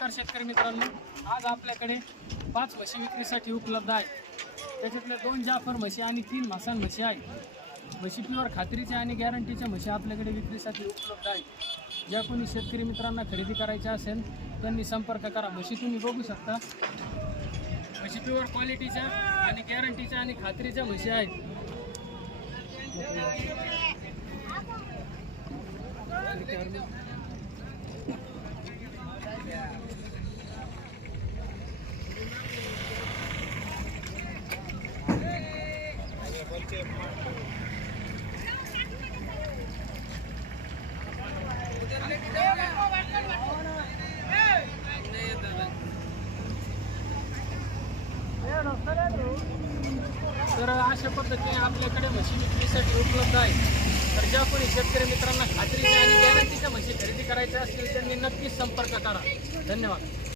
नमस्कार शेतकरी मित्रांनो, आज आपल्याकडे 5 म्हशी विक्रीसाठी उपलब्ध आहेत. त्याच्यातल्या 2 जाफर म्हशी आणि 3 मासान म्हशी आहेत. म्हशी प्युअर खात्रीच्या आणि गॅरंटीच्या म्हशी आपल्याकडे विक्रीसाठी उपलब्ध आहेत. ज्या कोणी शेतकरी मित्रांना खरेदी करायची असेल त्यांनी संपर्क करा. म्हशी तुम्ही बघू शकता, म्हशी प्युअर क्वालिटीच्या आणि गॅरंटीच्या आणि खात्रीच्या म्हशी आहेत. तर अशा पद्धतीने आपल्याकडे म्हशी विक्रीसाठी उपलब्ध आहे. तर ज्या कोणी शेतकरी मित्रांना खात्रीच्या आणि गॅरंटीच्या म्हशी खरेदी करायच्या असतील त्यांनी नक्कीच संपर्क करा. धन्यवाद.